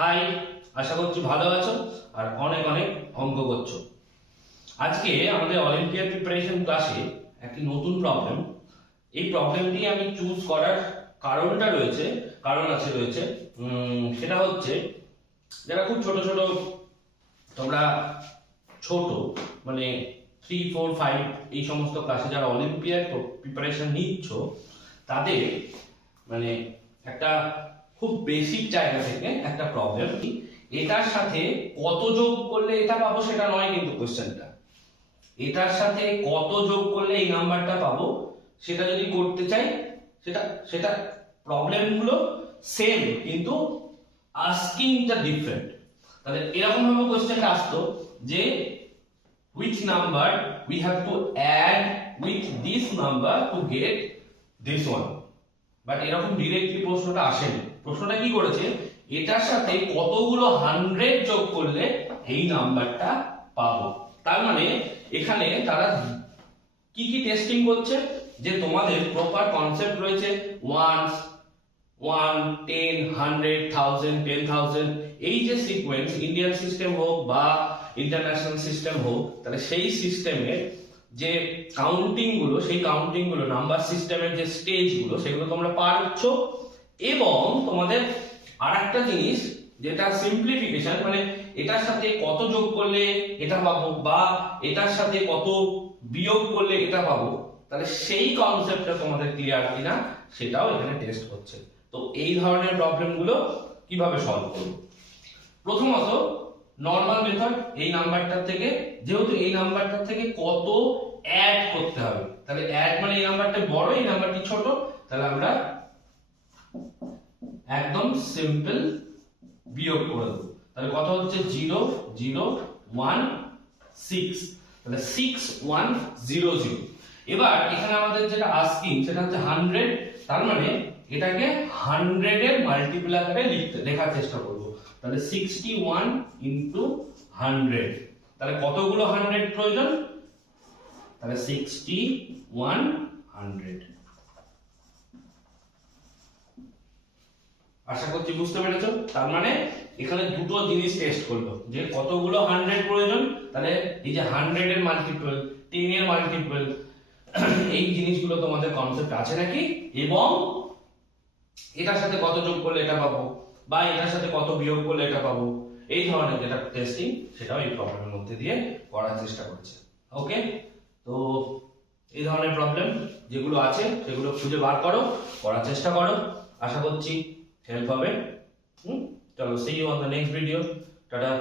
High, আশা করছি ভালো আছো আর অনেক অনেক অঙ্ক করছো। আজকে আমাদের অলিম্পিয়াড প্রিপারেশন ক্লাসে একটি নতুন প্রবলেম। এই প্রবলেমটি আমি চুজ করার কারণ রয়েছে সেটা হচ্ছে যারা খুব ছোট ছোট তোমরা ছোট মানে 3, 4, 5 এই সমস্ত ক্লাসে যারা অলিম্পিয়াড প্রিপারেশন নিচ্ছ তাদের মানে একটা খুব বেসিক জায়গা থেকে একটা প্রবলেম, এটার সাথে কত যোগ করলে এটা পাবো সেটা নয়, কিন্তু কোশ্চেনটা এটার সাথে কত যোগ করলে এই নাম্বারটা পাবো সেটা যদি করতে চাই সেটা সেটা প্রবলেমগুলো সেম কিন্তু আস্কিংটা ডিফারেন্ট। তাহলে এরকম ভাবে কোশ্চেনটা আসতো যে which number we have to add with this number to get this one, but এরকম ডিরেক্টলি প্রশ্নটা আসেনি। প্রশ্নটা কি করেছে, এটার সাথে কতগুলো 100 যোগ করলে এই নাম্বারটা পাবো। তার মানে এখানে তারা কি কি টেস্টিং করছে, যে তোমাদের প্রপার কনসেপ্ট রয়েছে 1, 10, 100, 1000, 10,000 এই যে সিকোয়েন্স, ইন্ডিয়ান সিস্টেম হোক বা ইন্টারন্যাশনাল সিস্টেম হোক, তাহলে সেই সিস্টেমের যে সেই কাউন্টিং গুলো নাম্বার সিস্টেমের যে স্টেজ গুলো সেগুলো তোমরা পারছো। এবং তোমাদের আরেকটা জিনিস যেটা সিম্পলিফিকেশন, মানে এটার সাথে কত যোগ করলে এটা পাবো বা এটার সাথে কত বিয়োগ করলে এটা পাবো, তাহলে সেই কনসেপ্টটা তোমাদের ক্লিয়ার কিনা সেটাও এখানে টেস্ট হচ্ছে। তো এই ধরনের প্রবলেম গুলো কিভাবে সলভ করব? প্রথমত নরমাল মেথড, এই নাম্বারটা থেকে যেহেতু এই নাম্বারটা থেকে কত অ্যাড করতে হবে, তাহলে অ্যাড মানে এই নাম্বারটা বড় এই নাম্বারটি ছোট, তাহলে আমরা একদম সিম্পল বিয়োগ করে দেব। তাহলে কত হচ্ছে 0, 0, 1, 6, তাহলে 6, 1, 0, 0। এবার এখানে আমাদের যেটা আস্কিং সেটা হচ্ছে 100, তার মানে এটাকে 100 এর মাল্টিপল আকারে লেখার চেষ্টা করব। তাহলে 61 ইনটু 100, তাহলে কতগুলো 100 প্রয়োজন, তাহলে 61 100। আশা করছি বুঝতে পেরেছো। তার মানে এখানে দুটো জিনিস টেস্ট করলো, যে কতগুলো 100 প্রয়োজন, তাহলে এই যে 100 এর মাল্টিপল, 10 এর মাল্টিপল, এই জিনিসগুলো তোমাদের কনসেপ্ট আছে নাকি, এবং এটার সাথে কত যোগ করলে এটা পাবো বা এটার সাথে কত বিয়োগ করলে এটা পাবো, এই ধরনের যেটা টেস্টিং সেটাও এই প্রবলেমের মধ্যে দিয়ে করার চেষ্টা করছে। ওকে, তো এই ধরনের প্রবলেম যেগুলো আছে সেগুলো খুঁজে বার করো, করার চেষ্টা করো, আশা করছি হেল্প হবে। চলো, see you on the next video. Tata.